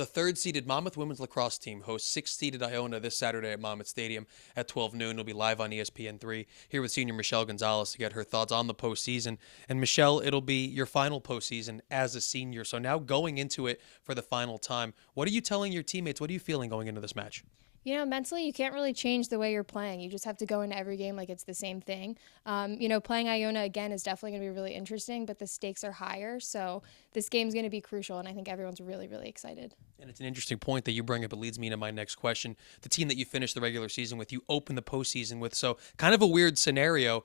The third-seeded Monmouth women's lacrosse team hosts sixth-seeded Iona this Saturday at Monmouth Stadium at 12 noon. It'll be live on ESPN3. Here with senior Michelle Gonzales to get her thoughts on the postseason. And Michelle, it'll be your final postseason as a senior. So now going into it for the final time, what are you telling your teammates? What are you feeling going into this match? You know, mentally, you can't really change the way you're playing. You just have to go into every game like it's the same thing. Playing Iona again is definitely going to be really interesting, but the stakes are higher. So this game's going to be crucial, and I think everyone's really, really excited. And it's an interesting point that you bring up. It leads me to my next question. The team that you finished the regular season with, you open the postseason with. So kind of a weird scenario.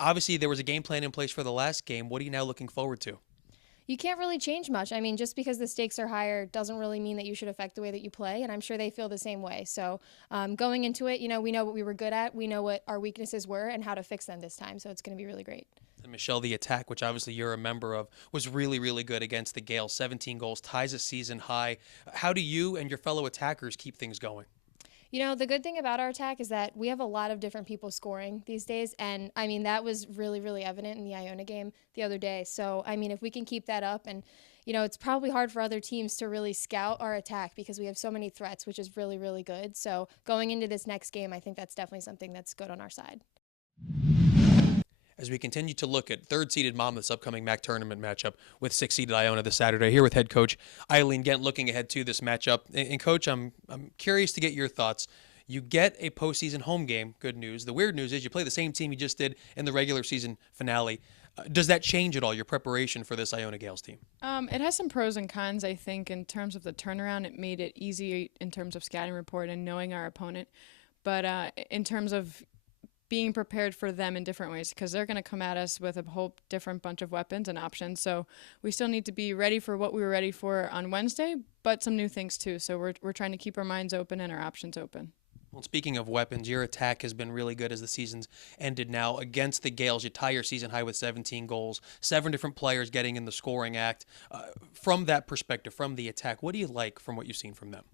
Obviously, there was a game plan in place for the last game. What are you now looking forward to? You can't really change much. I mean, just because the stakes are higher doesn't really mean that you should affect the way that you play, and I'm sure they feel the same way. So going into it, we know what we were good at, we know what our weaknesses were, and how to fix them this time, so it's going to be really great. And Michelle, the attack, which obviously you're a member of, was really, really good against the Gales. 17 goals, ties a season high. How do you and your fellow attackers keep things going? You know, the good thing about our attack is that we have a lot of different people scoring these days. And, I mean, that was really, really evident in the Iona game the other day. So, I mean, if we can keep that up and, it's probably hard for other teams to really scout our attack because we have so many threats, which is really, really good. So going into this next game, I think that's definitely something that's good on our side. As we continue to look at third-seeded Monmouth's upcoming MAAC tournament matchup with sixth-seeded Iona this Saturday, here with head coach Eileen Ghent looking ahead to this matchup. And Coach, I'm curious to get your thoughts. You get a postseason home game, good news. The weird news is you play the same team you just did in the regular season finale. Does that change at all your preparation for this Iona Gales team? It has some pros and cons, I think. In terms of the turnaround, it made it easy in terms of scouting report and knowing our opponent. But in terms of being prepared for them in different ways, because they're going to come at us with a whole different bunch of weapons and options. So we still need to be ready for what we were ready for on Wednesday, but some new things too. So we're trying to keep our minds open and our options open. Well, speaking of weapons, your attack has been really good as the season's ended now. Against the Gales, you tie your season high with 17 goals, 7 different players getting in the scoring act. From that perspective, from the attack, what do you like from what you've seen from them?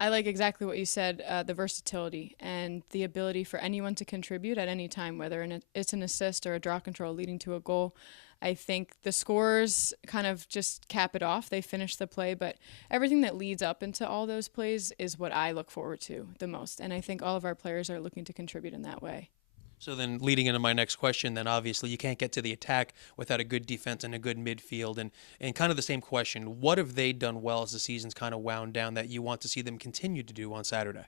I like exactly what you said, the versatility and the ability for anyone to contribute at any time, whether it's an assist or a draw control leading to a goal. I think the scorers kind of just cap it off. They finish the play, but everything that leads up into all those plays is what I look forward to the most. And I think all of our players are looking to contribute in that way. So then leading into my next question, then obviously you can't get to the attack without a good defense and a good midfield. And kind of the same question, what have they done well as the season's kind of wound down that you want to see them continue to do on Saturday?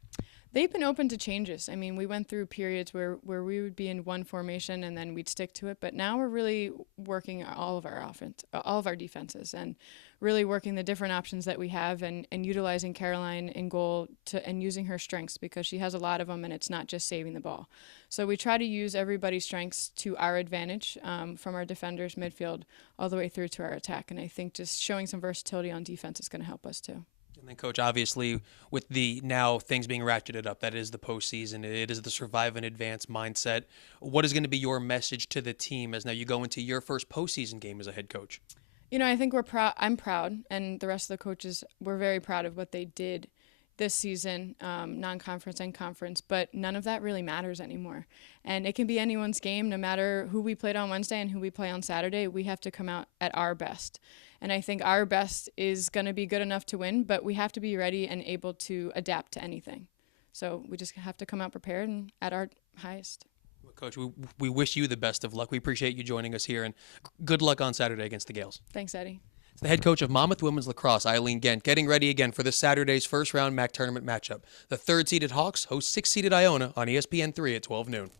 They've been open to changes. I mean, we went through periods where we would be in one formation and then we'd stick to it. But now we're really working all of our offense, all of our defenses, and really working the different options that we have and utilizing Caroline in goal and using her strengths because she has a lot of them and it's not just saving the ball. So we try to use everybody's strengths to our advantage from our defenders, midfield, all the way through to our attack. And I think just showing some versatility on defense is going to help us too. And then, Coach, obviously, with the now things being ratcheted up, that is the postseason, it is the survive and advance mindset. What is going to be your message to the team as now you go into your first postseason game as a head coach? I think we're proud. I'm proud, and the rest of the coaches, we're very proud of what they did this season, non-conference and conference, but none of that really matters anymore. And it can be anyone's game, no matter who we played on Wednesday and who we play on Saturday. We have to come out at our best. And I think our best is going to be good enough to win, but we have to be ready and able to adapt to anything. So we just have to come out prepared and at our highest. Well, Coach, we wish you the best of luck. We appreciate you joining us here, and good luck on Saturday against the Gales. Thanks, Eddie. It's the head coach of Monmouth Women's Lacrosse, Eileen Ghent, getting ready again for this Saturday's first-round MAAC tournament matchup. The third-seeded Hawks host sixth-seeded Iona on ESPN3 at 12 noon.